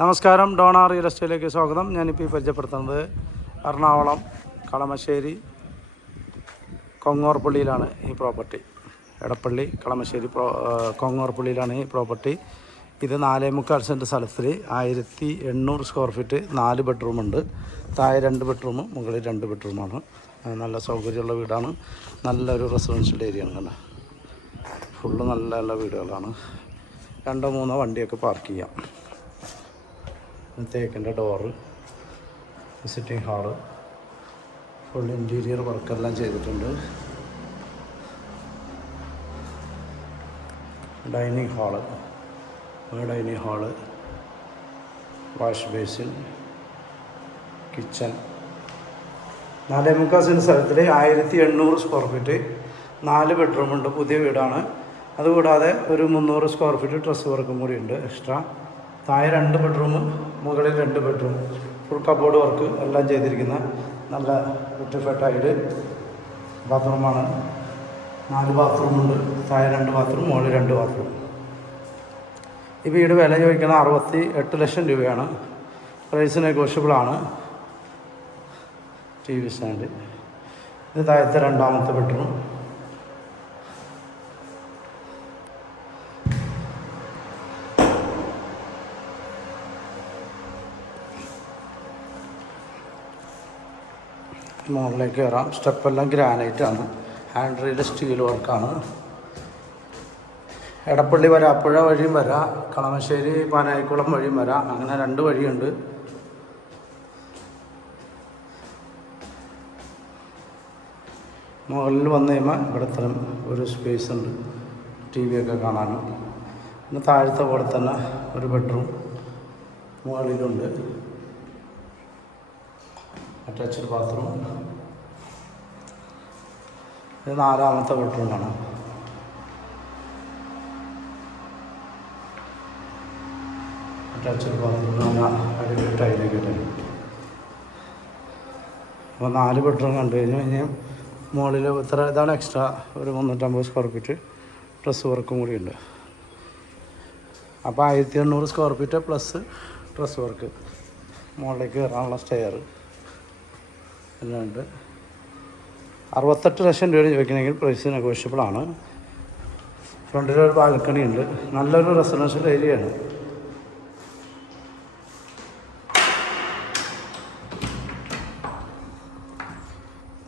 നമസ്കാരം, Donna real എസ്റ്റേറ്റിലേക്ക് സ്വാഗതം. ഞാനിപ്പോൾ പരിചയപ്പെടുത്തുന്നത് എറണാകുളം കളമശ്ശേരി കൊങ്ങോർപ്പള്ളിയിലാണ് ഈ പ്രോപ്പർട്ടി. എടപ്പള്ളി കളമശ്ശേരി കൊങ്ങോർപ്പള്ളിയിലാണ് ഈ പ്രോപ്പർട്ടി. ഇത് 4.25 സെൻറ്റ് സ്ഥലത്തിൽ 1800 സ്ക്വയർ ഫീറ്റ്, 4 ബെഡ്റൂമുണ്ട്. താഴെ 2 ബെഡ്റൂം, മുകളിൽ 2 ബെഡ്റൂമാണ്. നല്ല സൗകര്യമുള്ള വീടാണ്. നല്ലൊരു റെസിഡൻഷ്യൽ ഏരിയയാണ്. കണ്ട, ഫുള്ള് നല്ല നല്ല വീടുകളാണ്. 2-3 വണ്ടിയൊക്കെ പാർക്ക് ചെയ്യാം. തേക്കിൻ്റെ door, visiting hall, full interior വർക്കെല്ലാം ചെയ്തിട്ടുണ്ട്. Dining hall, wash basin, kitchen. 4.25 cent സ്ഥലത്തിൽ 1800 സ്ക്വയർ ഫീറ്റ്, 4 ബെഡ്റൂമുണ്ട്. പുതിയ വീടാണ്. അതുകൂടാതെ ഒരു 300 സ്ക്വയർ ഫീറ്റ് ഡ്രസ് വർക്കും കൂടി ഉണ്ട് എക്സ്ട്രാ. താഴെ 2 ബെഡ്റൂമും മുകളിൽ 2 ബെഡ്റൂം, ഫുൾ കബോർഡ് വർക്ക് എല്ലാം ചെയ്തിരിക്കുന്ന നല്ല ബ്യൂട്ടിഫൈഡ് ബാത്റൂമാണ്. 4 ബാത്റൂമുണ്ട്. താഴെ 2 ബാത്റൂം, മുകളിൽ 2 ബാത്റൂം. ഈ വീട് വില ചോദിക്കുന്നത് 68 ലക്ഷം രൂപയാണ്. പ്രൈസ് നെഗോഷ്യബിളാണ്. TV stand. ഇത് താഴത്തെ 2ാമത്തെ ബെഡ്റൂം. മുകളിലേക്ക് കയറാം. സ്റ്റെപ്പെല്ലാം ഗ്രാനൈറ്റാണ്. ഹാൻഡ് റെയിൽ സ്റ്റീൽ വർക്കാണ്. എടപ്പള്ളി വരാപ്പുഴ വഴിയും വരാം, കളമശ്ശേരി പാനായിക്കുളം വഴിയും വരാം. അങ്ങനെ 2 വഴിയുണ്ട്. മുകളിൽ വന്നു കഴിയുമ്പോൾ ഇവിടെ തന്നെ ഒരു സ്പേസ് ഉണ്ട്, TV ഒക്കെ കാണാനും. പിന്നെ താഴത്തെ പോലെ തന്നെ ഒരു ബെഡ്റൂം മുകളിലുണ്ട്. Attached bathroom. ഇത് 4ാമത്തെ ബെഡ്റൂമാണ്. അറ്റാച്ച്ഡ് ബാത്റൂം, അടിപൊളി ടൈലൊക്കെ ഇട്ട്. അപ്പോൾ 4 ബെഡ്റൂം കണ്ടു കഴിഞ്ഞാൽ മുകളിൽ ഇതാണ് എക്സ്ട്രാ ഒരു 350 സ്ക്വയർ ഫീറ്റ് ഡ്രസ് വർക്കും കൂടിയുണ്ട്. അപ്പോൾ 1800 square feet plus dress work. മുകളിലേക്ക് കയറാനുള്ള സ്റ്റെയർ എല്ലാം ഉണ്ട്. 68 ലക്ഷം രൂപ ചോദിക്കണമെങ്കിൽ പ്രൈസ് നെഗോഷ്യബിളാണ്. ഫ്രണ്ടിലൊരു ബാൽക്കണി ഉണ്ട്. നല്ലൊരു റെസിഡൻഷ്യൽ ഏരിയയാണ്.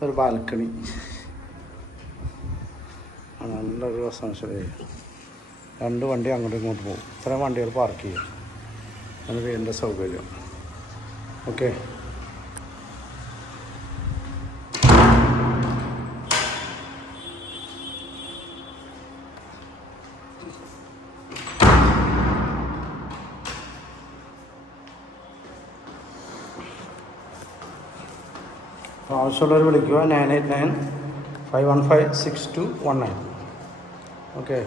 ഒരു ബാൽക്കണി, നല്ലൊരു റെസിഡൻഷ്യൽ ഏരിയ. 2 വണ്ടി അങ്ങോട്ടും ഇങ്ങോട്ട് പോകും. ഇത്രയും വണ്ടികൾ പാർക്ക് ചെയ്യും. അത് വീടിൻ്റെ സൗകര്യം. ഓക്കെ. ആവശ്യമുള്ളവർ വിളിക്കുക. 989-515-6219. ഓക്കെ.